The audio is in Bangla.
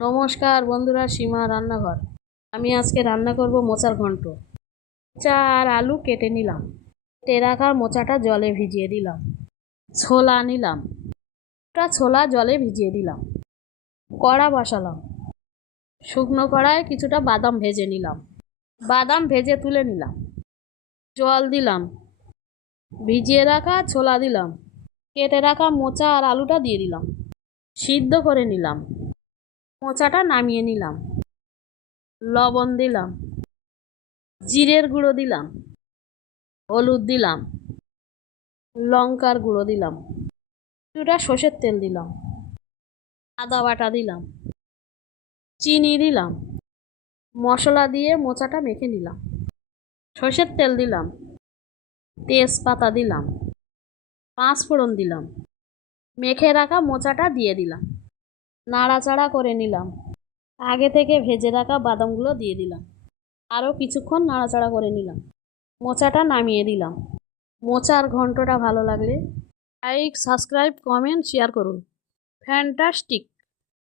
নমস্কার বন্ধুরা, সীমা রান্নাঘর। আমি আজকে রান্না করব মোচার ঘন্ট। মোচা আর আলু কেটে নিলাম। কেটে রাখা মোচাটা জলে ভিজিয়ে দিলাম। ছোলা নিলাম, ওটা ছোলা জলে ভিজিয়ে দিলাম। কড়া বসালাম। শুকনো কড়ায় কিছুটা বাদাম ভেজে নিলাম। বাদাম ভেজে তুলে নিলাম। জল দিলাম। ভিজিয়ে রাখা ছোলা দিলাম। কেটে রাখা মোচা আর আলুটা দিয়ে দিলাম। সিদ্ধ করে নিলাম। মোচাটা নামিয়ে নিলাম। লবণ দিলাম, জিরের গুঁড়ো দিলাম, হলুদ দিলাম, লঙ্কার গুঁড়ো দিলাম, কিছুটা সর্ষের তেল দিলাম, আদা বাটা দিলাম, চিনি দিলাম। মশলা দিয়ে মোচাটা মেখে নিলাম। সর্ষের তেল দিলাম, তেজপাতা দিলাম, পাঁচফোড়ন দিলাম। মেখে রাখা মোচাটা দিয়ে দিলাম। নাড়াচাড়া করে নিলাম। আগে থেকে ভেজে রাখা বাদামগুলো দিয়ে দিলাম। আরও কিছুক্ষণ নাড়াচাড়া করে নিলাম। মোচাটা নামিয়ে দিলাম। মোচার ঘন্টটা ভালো লাগলে লাইক, সাবস্ক্রাইব, কমেন্ট, শেয়ার করুন। ফ্যান্টাস্টিক।